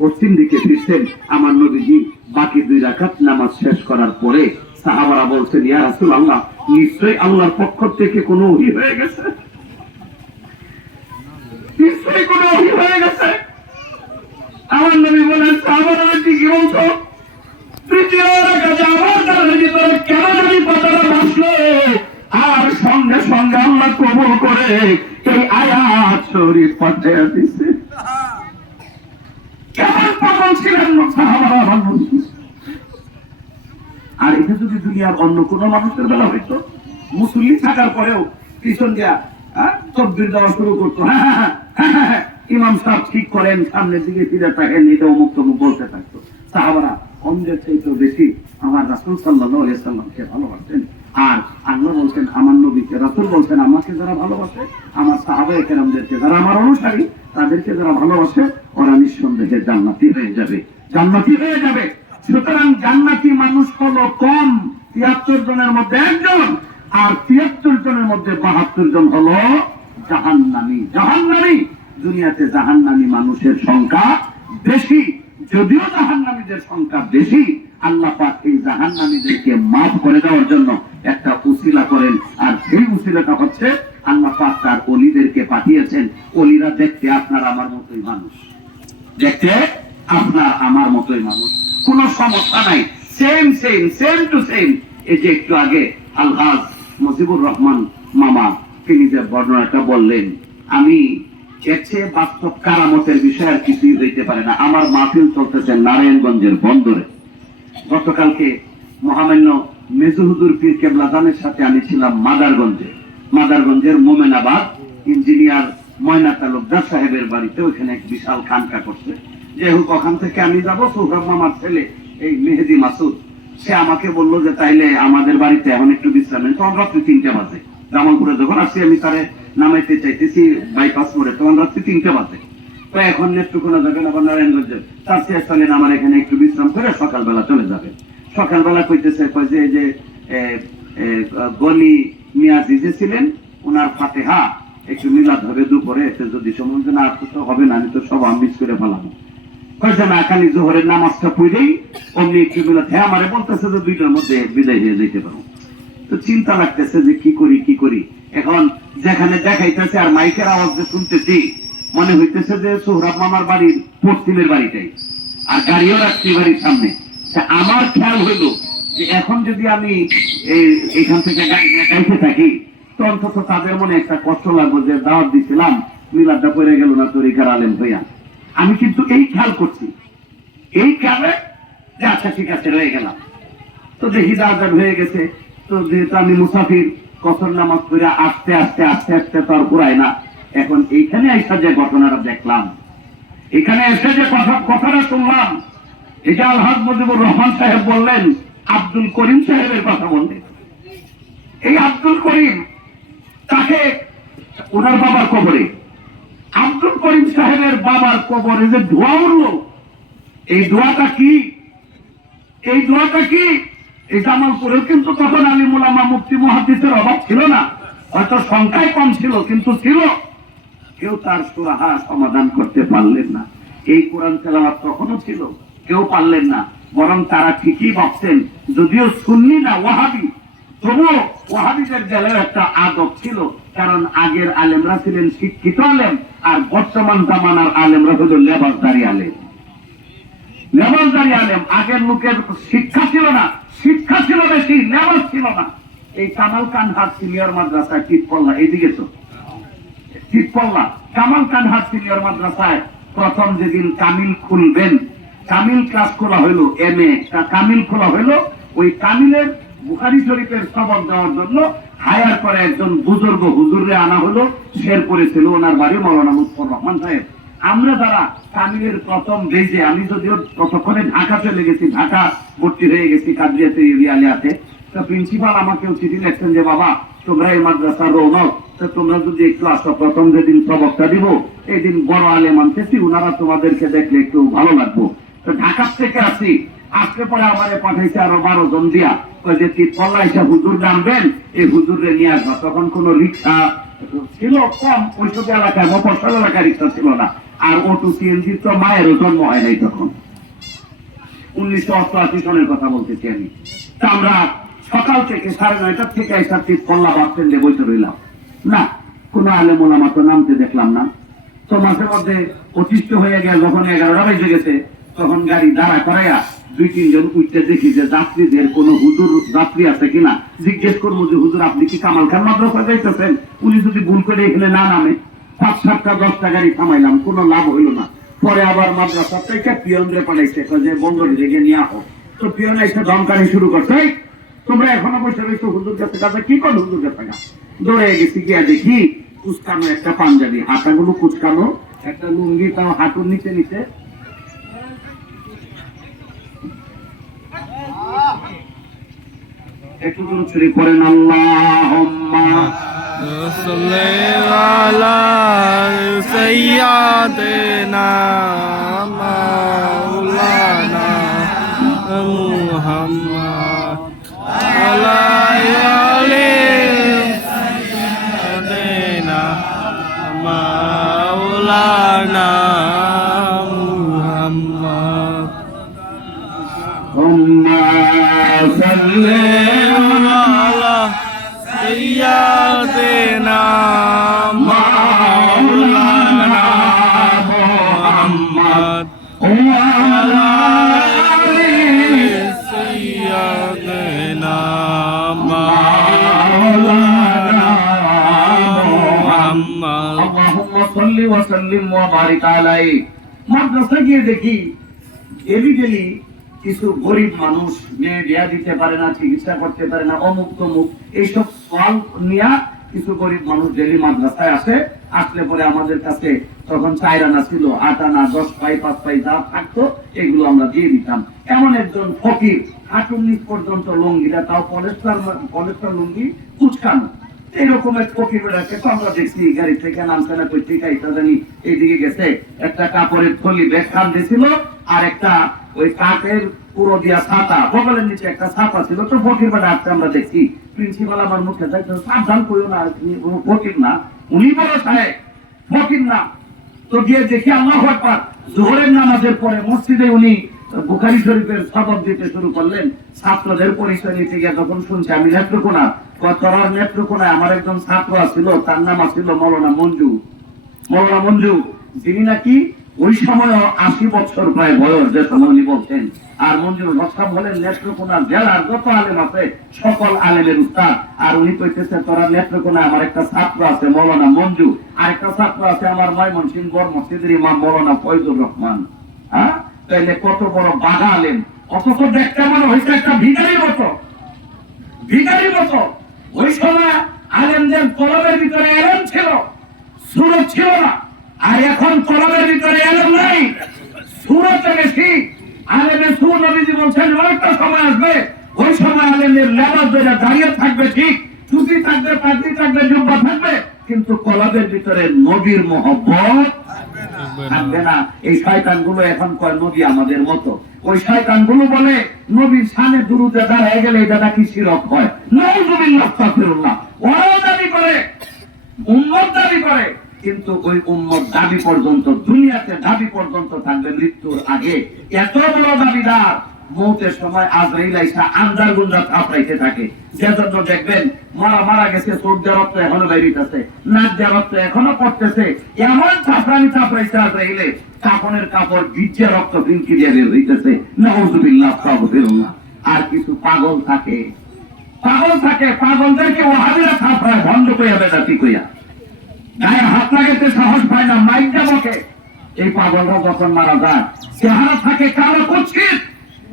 পশ্চিম দিকে ফিরছেন। আমার নবীজি বাকি 2 রাকাত নামাজ শেষ করার পরে সাহাবারা বলছেন, ইয়া রাসূলুল্লাহ, নিশ্চয়ই আল্লাহর পক্ষ থেকে কোনো ওহী হয়ে গেছে, নিশ্চয়ই কোনো ওহী হয়ে গেছে। আমার নবী বলেন, সাহাবারা কি বলছো? তৃতীয় রাকাতে আমার কাছে ভিতরে কেন জানি কথাটা ভাসলো, আর সঙ্গে সঙ্গে আল্লাহ কবুল করে এই আয়াত শরীফ পাঠিয়ে দিয়েছে। কেমন পাগল ছিলেন সাহাবারা ভাবুন। আর এটা যদি দুনিয়ার অন্য কোন মানুষের বেলা হইতো, মুসল্লি থাকার পরেও পিছন দিয়া তকবীর দেওয়া শুরু করতো, হ্যাঁ ইমাম সাহেব ঠিক করেন, সামনের দিকে ফিরে থাকেন, এটা অমুক তমুক বলতে থাকতো। সাহাবারা অন্যের চাইতেও বেশি আমার রাসূল সাল্লাল্লাহু আলাইহি সাল্লামকে ভালোবাসতেন। আর আল্লাহ বলছেন আমার নবীকে, রাসূল বলছেন আমাকে যারা ভালোবাসে, আমার সাহাবায়ে কেরামদেরকে যারা আমার অনুসারী, তাদেরকে যারা ভালোবাসে, ওরা নিঃসন্দেহে জান্নাতি হয়ে যাবে, জান্নাতি হয়ে যাবে। সুতরাং জান্নাতি মানুষ হলো কম, 73 জনের মধ্যে একজন, আর 73 জনের মধ্যে 72 জন হলো জাহান্নামী। জাহান্নামী, দুনিয়াতে জাহান্নামী মানুষের সংখ্যা বেশি। যদিও জাহান্নামীদের সংখ্যা বেশি, আল্লাহ পাক এই জাহান্নামীদেরকে মাফ করে দেওয়ার জন্য একটা উসিলা করেন, আর সেই উসিলাটা হচ্ছে আল্লাহ পাক তার ওলিদেরকে পাঠিয়েছেন। ওলিরা দেখতে আপনার আমার মতোই মানুষ, দেখতে আপনার আমার মতোই মানুষ, কোনো সমস্যা নাই, সেম টু সেম। এই যে একটু আগে আলহাজ মুজিবুর রহমান মামা তিনি যে বর্ণনাটা বললেন, আমি চেয়ে বাস্তব কারামতের বিষয় আর কিছুই হইতে পারে না। আমার মাহফিল চলতেছে নারায়ণগঞ্জের বন্দরে। গতকালকে মহামান্য মেজু হুজুর পীর কেবলাদানের সাথে আমি ছিলাম মাদারগঞ্জের মোমেনাবাদ ইঞ্জিনিয়ার ময়না তালুকদার সাহেবের বাড়িতে। ওখানে এক বিশাল খানকা করছে। যাই হোক, ওখান থেকে আমি যাবো, সোহরাব মামার ছেলে এই মেহেদি মাসুদ, সে আমাকে বললো যে তাইলে আমাদের বাড়িতে এখন একটু বিশ্রাম নেন। তখন রাত্রি 3টা বাজে, জামালপুরে যখন আসছি আমি তারে নামাইতে চাইতেছি বাইপাস মোড়ে, তখন রাত্রি 3টা বাজে। তো এখন নেত্রকোনা যাবেন, আবার নারায়ণগঞ্জে, তার চেয়ে চলেন আমার এখানে একটু বিশ্রাম করে সকালবেলা চলে যাবেন। সকালবেলা কইতেছে যে গনি মিয়াজি যে ছিলেন, ওনার ফাতেহা একটু মিলাদ হবে দুপুরে, যদি সময় না আর তো হবে না, আমি তো সব মিস করে ফেলাবো। কয়েছে না, খালি জোহরের নামাজটা পড়েই অমনি একটু মিলাদ, হ্যাঁ আমারে বলতেছে যে 2টার মধ্যে বিদায় হয়ে যেতে পারো। তো চিন্তা লাগতেছে যে কি করি। এখন যেখানে দেখাইতেছে আর মাইকের আওয়াজ যে শুনতেছি, মনে হইতেছে যে সোহরাব মামার বাড়ির পশ্চিমের বাড়িটাই, আর গাড়িও রাখছি বাড়ির সামনে। আমার খেয়াল হইলো যে এখন যদি আমি এখান থেকে গাড়ি গাইতে থাকি তো অন্তত তাদের মনে একটা কষ্ট লাগবে যে দাওয়াত দিছিলাম মিলাদটা পড়ে গেল না তরিকার আলেম হইয়া। আমি কিন্তু এই খেয়াল করছি, এই খেয়ালে যে আচ্ছা ঠিক আছে রয়ে গেলাম। তো দেখি দাওয়াত হয়ে গেছে, তো যেহেতু আমি মুসাফির কসর নামাজ পড়ে আস্তে আস্তে আস্তে আস্তে তো আর ঘুরাই না। এখন এইখানে এসে যে ঘটনাটা দেখলাম, এখানে এসে যে কথাটা শুনলাম, এটা আলহাজ মুজিবুর রহমান সাহেব বললেন, আব্দুল করিম সাহেবের কথা বললেন। এই আব্দুল করিম তাকে ওনার বাবার কবরে, আব্দুল করিম সাহেবের বাবার কবরে যে দোয়া উঠলো, এই দোয়াটা কি? এই দোয়াটা কি? এই জামালপুরেও কিন্তু তখন আলিম উলামা মুফতি মুহাদ্দিসের অভাব ছিল না, হয়তো সংখ্যায় কম ছিল, কিন্তু ছিল। কেউ তার সুরাহা সমাধান করতে পারলেন না। এই কোরআন তেলাওয়াত তখনও ছিল, কেউ পারলেন না। বরং তারা ঠিকই ভাবছেন, যদিও সুন্নি না ওয়াহাবি, তবুও ওয়াহাবিদের জেলের একটা আদব ছিল, কারণ আগের আলেমরা ছিলেন শিক্ষিত আলেম, আর বর্তমান জামানার আলেমরা হল লেবাসদারি আলেম। লেবাসদারি আলেম, আগের লোকের শিক্ষা ছিল না, শিক্ষা ছিল বেশি, লেবাস ছিল না। এই কামাল কানহাট সিনিয়র মাদ্রাসা টিপপল্লা, এইদিকে তো টিপপল্লা কামাল কানহাট সিনিয়র মাদ্রাসায় প্রথম যেদিন কামিল খুলবেন, কামিল ক্লাস খোলা হইলো, MA কামিল খোলা হইলো, ওই কামিলের বুখারী শরীফের সবক দেওয়ার জন্য হায়ার করে একজন বুজুর্গ হুজুরে আনা হলো। শেরপুরে ছিল ওনার বাড়ি, মাওলানা লুৎফর রহমান সাহেব। আমরা যারা কামিলের প্রথম বেজে, আমি যদিও ততক্ষণে ঢাকা চলে গেছি, ঢাকা ভর্তি হয়ে গেছি কাদরিয়াতে ইলিয়াতে, তো প্রিন্সিপাল আমাকেও চিঠি লিখছেন যে বাবা তোমরা এই মাদ্রাসার রৌনক, তো তোমরা যদি একটু আসো, প্রথম যেদিন সবকটা দিব এই দিন বড় আলেম আনতেছি, ওনারা তোমাদেরকে দেখলে একটু ভালো লাগবো। তো ঢাকা থেকে আসি, আসতে পরে আমারে পাঠাইছে আরো 12 জন দিয়া, যে টিপপল্লা এসে হুজুর নামবেন, এই হুজুরে নিয়ে আসবা। তখন কোন রিক্সা ছিল কম, ওইসব এলাকায় মফস্বল এলাকায় রিক্সা ছিল না, আর অটো CNG তো মায়েরও জন্ম হয় নাই তখন, 1988 সনের কথা বলতেছি আমি। তা আমরা সকাল থেকে 9:30 থেকে এসে টিপপল্লা বাস স্ট্যান্ডে বসে রইলাম। না, কোন আলেম ওলামা তো নামতে দেখলাম না। তো মাঝে মধ্যে অতিষ্ঠ হয়ে গেল, যখন 11টা বেজে গেছে, তখন গাড়ি দাঁড়া করাইয়া 2-3 জন উঠতে দেখি যে যাত্রীদের কোন হুজুর যাত্রী আছে কিনা জিজ্ঞেস করবো যে হুজুর আপনি কি কামাল খান মাদ্রাসা যাইতেছেন? উনি যদি ভুল করে এখানে না নামে, 5-7টা 10টা গাড়ি থামাইলাম, কোনো লাভ হইল না। পরে আবার মাদ্রাসা থেকে পিয়নরে পাঠাইছে যে বন্দরে রেখে নিয়ে আসো। তো পিয়ন এসে ধমকানি শুরু করছে, তোমরা এখনো বসে রয়েছো হুজুর কাছে, কাছে কি করো হুজুর কাছে? দৌড়ে গেছি, গিয়া দেখি কুচকানো একটা পাঞ্জাবি, হাতাগুলো কুচকানো, একটা লুঙ্গি তাও হাঁটুর নিচে নিচে। একটু দূর ছুরি করেন, আল্লাহুম্মা সাল্লি আলা সাইয়্যিদিনা মাওলানা মুহাম্মদ আলা আলি সাইয়্যিদিনা মাওলানা মুহাম্মদ হুম্মা সাল্লি আলা সাইয়্যিদিনা মাওলানা মুহাম্মদ ওয়া আলা আলি সাইয়্যিদিনা মাওলানা মুহাম্মদ। আল্লাহুম্মা সাল্লি ওয়া সাল্লিম ওয়া বারিক আলাইহি। মাদ্রাসা গিয়ে দেখি এদিকে কিছু গরিব মানুষ, মেয়ে বিয়া দিতে পারে না, চিকিৎসা করতে পারে না, অমুক তমুক, এইসব ফল নিয়ে কিছু গরিব মানুষ ডেলি মাদ্রাসায় আসে। আসলে পরে আমাদের কাছে তখন 4 আনা ছিল, 8 আনা, 10 পাই, 5 পাই যা থাকতো এগুলো আমরা দিয়ে দিতাম। এমন একজন ফকির, হাঁটুর নিচ পর্যন্ত লুঙ্গিটা, তাও পলেস্টার লুঙ্গি, কুচকানো, এইরকম এক ফকির বেড়াচ্ছে। আমরা দেখছি গাড়ি থেকে নামছে না, কই ঠিক আছে জানি এইদিকে গেছে, একটা কাপড়ের থলি ব্যাগ খান দিয়েছিল, আর একটা ওই কাঠের পুরো দিয়া ছাতা, বগলের নিচে একটা ছাতা ছিল। তো ফকির বেড়া আসছে, আমরা দেখছি। প্রিন্সিপাল আমার মুখে দেখছে, সাবধান করিও না, ফকির না, উনি বড় সাহেব, ফকির না। তো গিয়ে দেখি আল্লাহু আকবার, জোহরের নামাজের পরে মসজিদে উনি বুখারী শরীফের সবক দিতে শুরু করলেন। ছাত্রদের পরিচয় নিতে গিয়ে যখন শুনছি, আমি নেত্রকোনা, তোর নেত্রকোনায় আমার একজন ছাত্র আছিল, তার নাম আছিল মৌলানা মঞ্জু। মৌলানা মঞ্জু যিনি নাকি ওই সময় 80 বছর প্রায় বয়স, যে সময় উনি বলছেন। আর মঞ্জুর হক বলেন নেত্রকোনা জেলার যত আলেম আছে সকল আলেমের উস্তাদ। আর উনি কইতেছে তোরা নেত্রকোনা আমার একটা ছাত্র আছে মৌলানা মঞ্জু, আর একটা ছাত্র আছে আমার ময়মনসিংহ বড় মসজিদের ইমাম মৌলানা ফয়জুর রহমান। হ্যাঁ, তাইলে কত বড় বাঘা আলেম, অথচ দেখতে মনে হয়েছে একটা ভিখারির মতো, ভিখারির মতো। ওই সময় আলেমদের কলমের ভিতরে এলেম ছিল, সুরত ছিল না। আর এখন কলমের ভিতরে এলেম নাই, সুরতে বেশি। আলেমের সুর নবীজি বলছেন অনেকটা সময় আসবে, ওই সময় আলেমের লেবাস ধরে দাঁড়িয়ে থাকবে, ঠিক টুপি থাকবে, পাগড়ি থাকবে, জুব্বা থাকবে, কিন্তু কলমের ভিতরে নবীর মহব্বত থাকবে না। এই শয়তান গুলো এখন কয় নবী আমাদের মতো। ওই শয়তান গুলো বলে নবীর সামনে দুরুদে দাঁড়ায় গেলে এটা নাকি শিরক হয়। নাউযুবিল্লাহ, আস্তাগফিরুল্লাহ। ওরাও দাবি করে, উম্মত দাবি করে, কিন্তু ওই উম্মত দাবি পর্যন্ত, দুনিয়াতে দাবি পর্যন্ত থাকবে মৃত্যুর আগে। এত বড় দাবিদার, মৌতের সময় আজরাইল আইসা আন্দার গুন্ডা থাপড়াইতে থাকে। যে জন্য দেখবেন মারা গেছে, চোখ দেওয়ার রক্ত এখনো বেরিয়েছে, নাক দেওয়ার রক্ত এখনো পড়তেছে, এমন থাপড়াইছে আজরাইলে কাপড়ের কাপড় ভিজে রক্ত ফিনকি দিয়ে বের হইতেছে। নাউযুবিল্লাহ, আস্তাগফিরুল্লাহ। আর কিছু পাগল থাকে, পাগলদেরকে ওয়াহাবিরা থাপড়ায়, ভণ্ড কইয়া বেদাতি কইয়া, গায়ে হাত লাগাতে সাহস পায় না, মাইক দেবকে। এই পাগলরা যখন মারা যায়, চেহারা থাকে কালো কুৎসিত,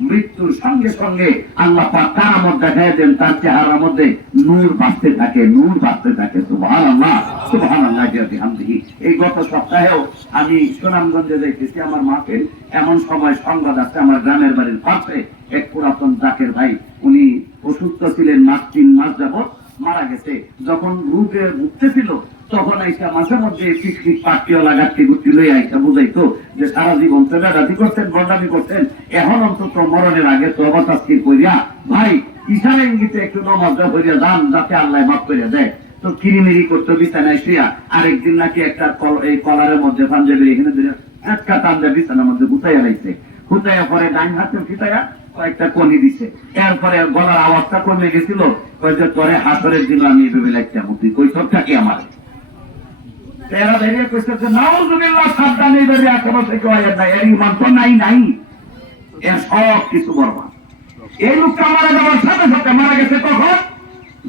মৃত্যুর সঙ্গে সঙ্গে আল্লাহ পাক কারামত দেখায় দেন, তার চেহারার মধ্যে নূর বাঁচতে থাকে, নূর বাঁচতে থাকে। সুবহানাল্লাহ, সুবহানাল্লাহ বিহামদিহি। এই গত সপ্তাহেও আমি সুনামগঞ্জে দেখেছি আমার মাকে, এমন সময় সংবাদ আছে আমার গ্রামের বাড়ির পাশে এক পুরাতন জাকের ভাই, উনি অসুস্থ ছিলেন, 3 মাস যাবত মারা গেছে। যখন রোগে ভুগতেছিল তখন আইসা মাঝে মধ্যে পিকনিক পার্টিও লাগাতে গুটি লই আইসা বুঝাইতো যে সারা জীবন তো বেড়াতি করতেন, বন্ডামি করতেন, এখন অন্তত মরণের আগে তওবা তাসকির কইরা ভাই ইশারা ইঙ্গিতে একটু নামাজ পড়িয়া যান, যাতে আল্লাহ মাফ করে দেয়। তো কিরিমিরি করতো বিছানায় শুয়া। আরেকদিন নাকি একটা এই কলারের মধ্যে পাঞ্জাবির এখানে একটা টান্দা বিছানার মধ্যে গুতাইয়া রাখছে, গুতাইয়া পরে ডাইন হাতে ফিতাইয়া কয়েকটা কনি দিছে। এরপরে গলার আওয়াজটা কমে গেছিল, কয়েকটা পরে হাসরের দিন আমি ভেবে লাগতাম তুই কই সবটাকে আমার তেরা ধরে কইছে যে নাউযুবিল্লাহ, সাবধানে ধরে এখনো থেকে আয়াত নাই, এর ইমান তো নাই, এর সব কিছু বরবাদ। এই লোকটা মারা যাওয়ার সাথে সাথে মারা গেছে কখন?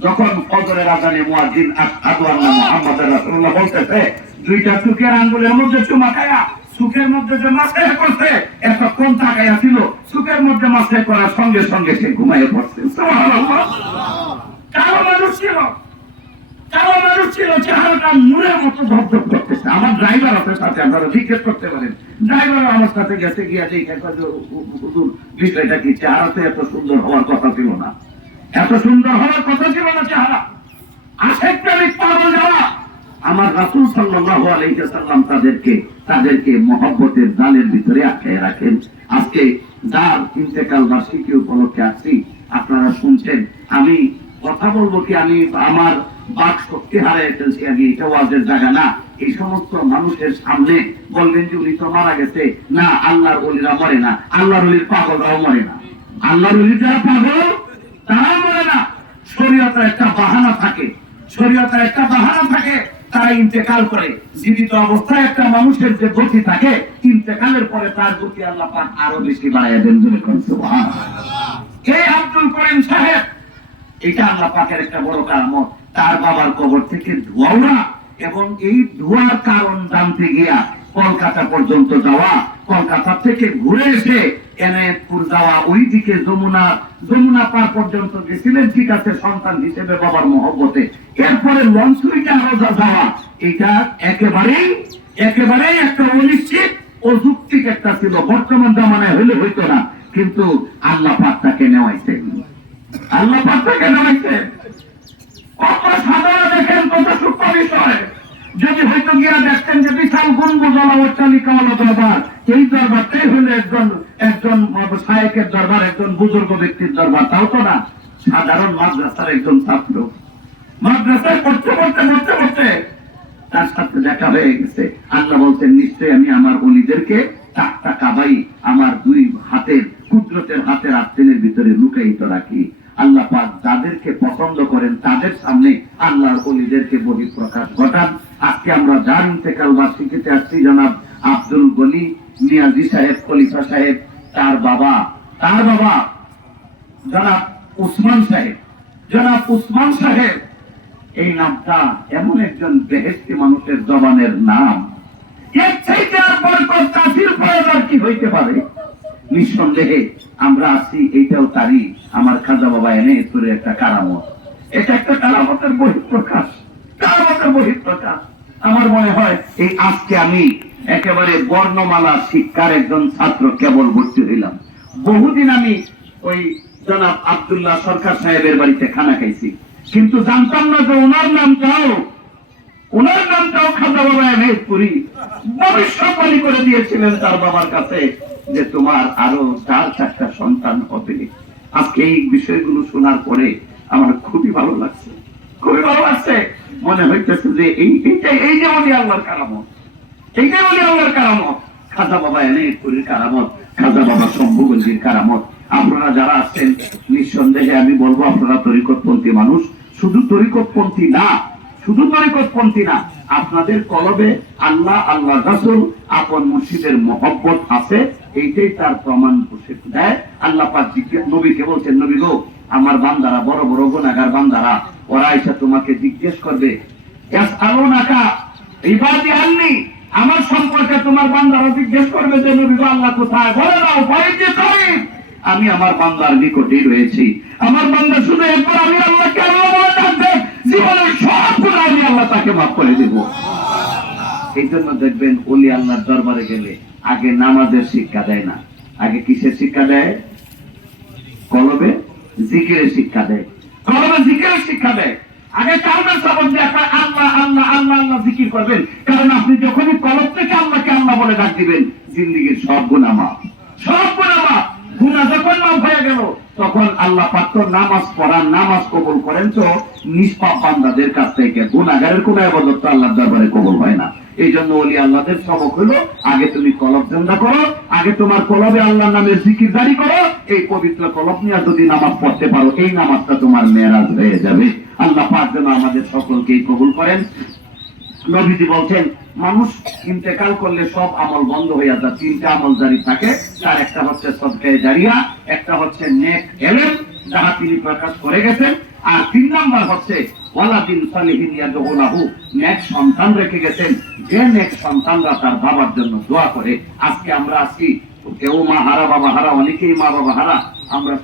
যখন ফজরের আযানে মুয়াজ্জিন আশহাদু আন্না মুহাম্মাদার রাসূলুল্লাহ বলতেছে, দুইটা চোখের আঙ্গুলের মধ্যে চুমা খায়া সুখের মধ্যে যে মাসে করছে, এতক্ষণ তাকাইয়া ছিল, সুখের মধ্যে মাসে করার সঙ্গে সঙ্গে সে ঘুমাইয়ে পড়ছে। সুবহানাল্লাহ। কালো মানুষ ছিল, চেহারাটা নূরের মতো ঝকঝক করতেছে। আমার ড্রাইভার আপনার সাথে আপনারা জিজ্ঞেস করতে পারেন, ড্রাইভার আমার সাথে গেছে গিয়া হুজুর বিষয়টা কি, চেহারাতে এত সুন্দর হওয়ার কথা ছিল না, এত সুন্দর হওয়ার কথা ছিল না চেহারা। আশেক প্রেমিক পাগল যারা, আমার রাসূল সাল্লাল্লাহু আলাইহি ওয়াসাল্লাম তাদেরকে মহব্বতের জালের ভিতরে আটকে রাখেন। আজকে যার ইন্তেকাল বার্ষিকী উপলক্ষে আসছি, আপনারা শুনছেন। আমি কথা বলবো কি, আমি আমার বাক শক্তি হারিয়ে ফেলছি, আমি এটা ওয়াজের জায়গা না। এই সমস্ত মানুষের সামনে বলবেন যে উনি তো মারা গেছে, না আল্লাহর ওলিরা মরে না, আল্লাহর ওলির পাগলরাও মরে না, আল্লাহর ওলির যারা পাগল তারাও মরে না। শরীয়তের একটা বাহানা থাকে, তারা ইন্তেকাল করে। জীবিত অবস্থায় একটা মানুষের যে গতি থাকে, ইন্তেকালের পরে তার গতি আল্লাহ পাক আরো বেশি বাড়াইয়া দেন। এই আব্দুল করিম সাহেব, এটা আল্লাহ পাকের একটা বড় কারামত। তার বাবার কবর থেকে ধোয়া, এবং এই ধোয়ার কারণ জানতে গিয়া কলকাতা পর্যন্ত যাওয়া, কলকাতা থেকে ঘুরে এসে এনায়েতপুর যাওয়া, ওইদিকে যমুনা পার পর্যন্ত গেছিলেন, ঠিক আছে, সন্তান হিসেবে বাবার মহব্বতে। এরপরে লঞ্চুইটা রোজা যাওয়া, এটা একেবারেই একটা অনিশ্চিত অযৌক্তিক একটা ছিল। বর্তমান জামানায় হইলে হইতো না, কিন্তু আল্লাহ পাক তাকে নেওয়াইছেন, কত সাধারণ দেখেন, কত সূক্ষ্ম বিষয়। যদি হয়তো গিয়া দেখতেন যে বিশাল গম্বুজওয়ালা অট্টালিকাওয়ালা দরবার, এই দরবারটাই হলো একজন শায়েখের দরবার, একজন বুজুর্গ ব্যক্তির দরবার, তাও তো না, সাধারণ মাদ্রাসার একজন ছাত্র। মাদ্রাসায় পড়তে তার সাথে দেখা হয়ে গেছে। আল্লাহ বলছেন, নিশ্চয়ই আমি আমার ওলিদেরকে টাকটা কাবাই আমার 2 হাতের কুদরতের হাতের আস্তিনের ভিতরে লুকায়িত রাখি। আল্লাহ পাক যাদেরকে পছন্দ করেন তাদের সামনে আল্লাহর ওলিদেরকে বহিঃপ্রকাশ ঘটান। আজকে আমরা যার ইন্তেকাল বার্ষিকীতে আসছি, জনাব আব্দুল গনি নিয়াজি সাহেব খলিফা সাহেব, তার বাবা জনাব উসমান সাহেব, এই নামটা এমন একজন বেহেশতি মানুষের জবানের নাম, এর চাইতে আর বরকত তাসির প্রয়োগ আর কি হইতে পারে? নিঃসন্দেহে আমরা আছি, এইটাও তারই আমার খাজা বাবা এনে তোরে একটা কারামত। এটা একটা কারামতের বহিঃপ্রকাশ। আমার মনে হয় এই আজকে আমি একেবারে বর্ণমালা শিক্ষার একজন ছাত্র কেবল ভর্তি হইলাম। বহুদিন আমি ওই জনাব আব্দুল্লাহ সরকার সাহেবের বাড়িতে খানা খাইছি, কিন্তু জানতাম না যে ওনার নামটাও খাজা বাবা মেহেরপুরি ভবিষ্যৎবাণী করে দিয়েছিলেন তার বাবার কাছে যে তোমার আরো 4-4টা সন্তান হবে। আজকে এই বিষয়গুলো শোনার পরে আমার খুবই ভালো লাগছে। মনে হইতেছে যে এই যে বলি আল্লাহর কারামত, খাজা বাবা মেহেরপুরির কারামত, খাজা বাবা শম্ভুগঞ্জির কারামত। আপনারা যারা আছেন নিঃসন্দেহে আমি বলবো আপনারা তরিকতপন্থী মানুষ। শুধু তরিকতপন্থী না, আপনাদের কলবে আল্লাহ রাসূল আপন মুর্শিদের মহব্বত আছে, এইটাই তার প্রমাণ দেয়। আল্লাহ পাক নবীকে বলছেন, নবী গো, আমার বান্দারা বড় বড় গুনাহগার বান্দারা, ওরা এসে তোমাকে জিজ্ঞেস করবে, ইয়াসআলুনাকা ইবাদি আন্নী, আমার সম্পর্কে তোমার বান্দারা জিজ্ঞেস করবে যে নবী গো আল্লাহ কোথায়? বলে দাও আমি আমার বান্দার নিকটেই রয়েছি। আমার বান্দা শুধু একবার আমি আল্লাহকে আল্লাহ বলে ডাকবে, জীবনের সব গুনাহ আমি আল্লাহ তাকে মাফ করে দেব। এই জন্য দেখবেন ওলি আল্লাহর দরবারে গেলে আগে নামাজের শিক্ষা দেয় না, আগে কিসের শিক্ষা দেয়? কলবে জিকিরের শিক্ষা দেয়। আগে কালবের সবক দিয়ে আল্লাহ আল্লাহ আল্লাহ আল্লাহ জিকির করবেন, কারণ আপনি যখনই কলব থেকে আল্লাহকে আল্লাহ বলে ডাক দিবেন, জিন্দেগীর সব গুনাহ মাফ। গুনাহ যখন মাফ হয়ে গেল, তখন আল্লাহ পাক তো নামাজ কবুল করেন তো নিষ্পাপ বান্দাদের কাছ থেকে। গুনাহগারের কোন ইবাদত তো আল্লাহর দরবারে কবুল হয় না। এই জন্য ওলি আল্লাহদের সবক হলো আগে তুমি কলব জিন্দা করো, আগে তোমার কলবে আল্লাহর নামের জিকির জারি করো। এই পবিত্র কলব নিয়ে যদি নামাজ পড়তে পারো, এই নামাজটা তোমার মেরাজ হয়ে যাবে। আল্লাহ পাক যেন আমাদের সকলকেই কবুল করেন। নবীজি বলছেন, মানুষ ইন্তেকাল করলে সব আমল বন্ধ হয়ে যায়, 3টা আমল জারি থাকে। তার একটা হচ্ছে সদকায়ে জারিয়া, একটা হচ্ছে নেক ইলম যাহা তিনি প্রকাশ করে গেছেন, আর 3 নাম্বার হচ্ছে ওয়ালাদিন সালিহিন ইয়াদউ লাহু, নেক সন্তান রেখে গেছেন, যে নেক সন্তানরা তার বাবার জন্য দোয়া করে। আজকে আমরা আছি, কেউ মা হারা বাবা হারা, অনেকেই মা বাবা হারা। আমরা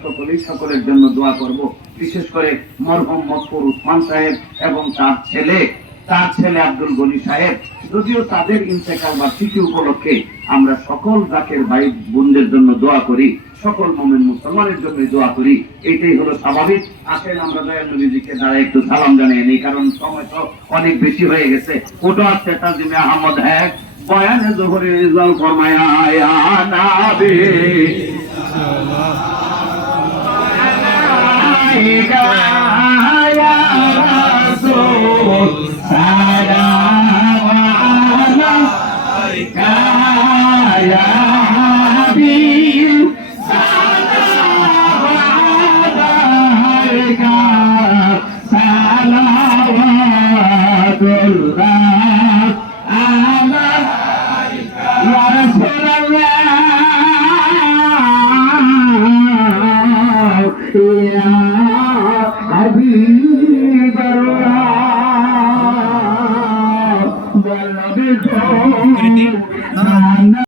সকলের জন্য দোয়া করব। বিশেষ করে মরহুম মকবুর উসমান সাহেব এবং তার ছেলে আব্দুল গনি সাহেব, যদিও তাদের ইন্তেকাল বার্ষিকী উপলক্ষে আমরা সকল জাকের ভাই বোনদের জন্য দোয়া করি, সকল মুমিন মুসলমানের জন্য দোয়া করি। এইটাই হলো স্বাভাবিক। আসেন আমরা দয়াল নবীজিকে দ্বারা একটু সালাম জানিয়ে নিই, কারণ সময় তো অনেক বেশি হয়ে গেছে। ওটা আছে তাজিমে আহমদ হ্যাঁ বয়ানে জোহরে রিজাল ফরমায়া ইয়া নবী সাল্লাল্লাহু আলাইহি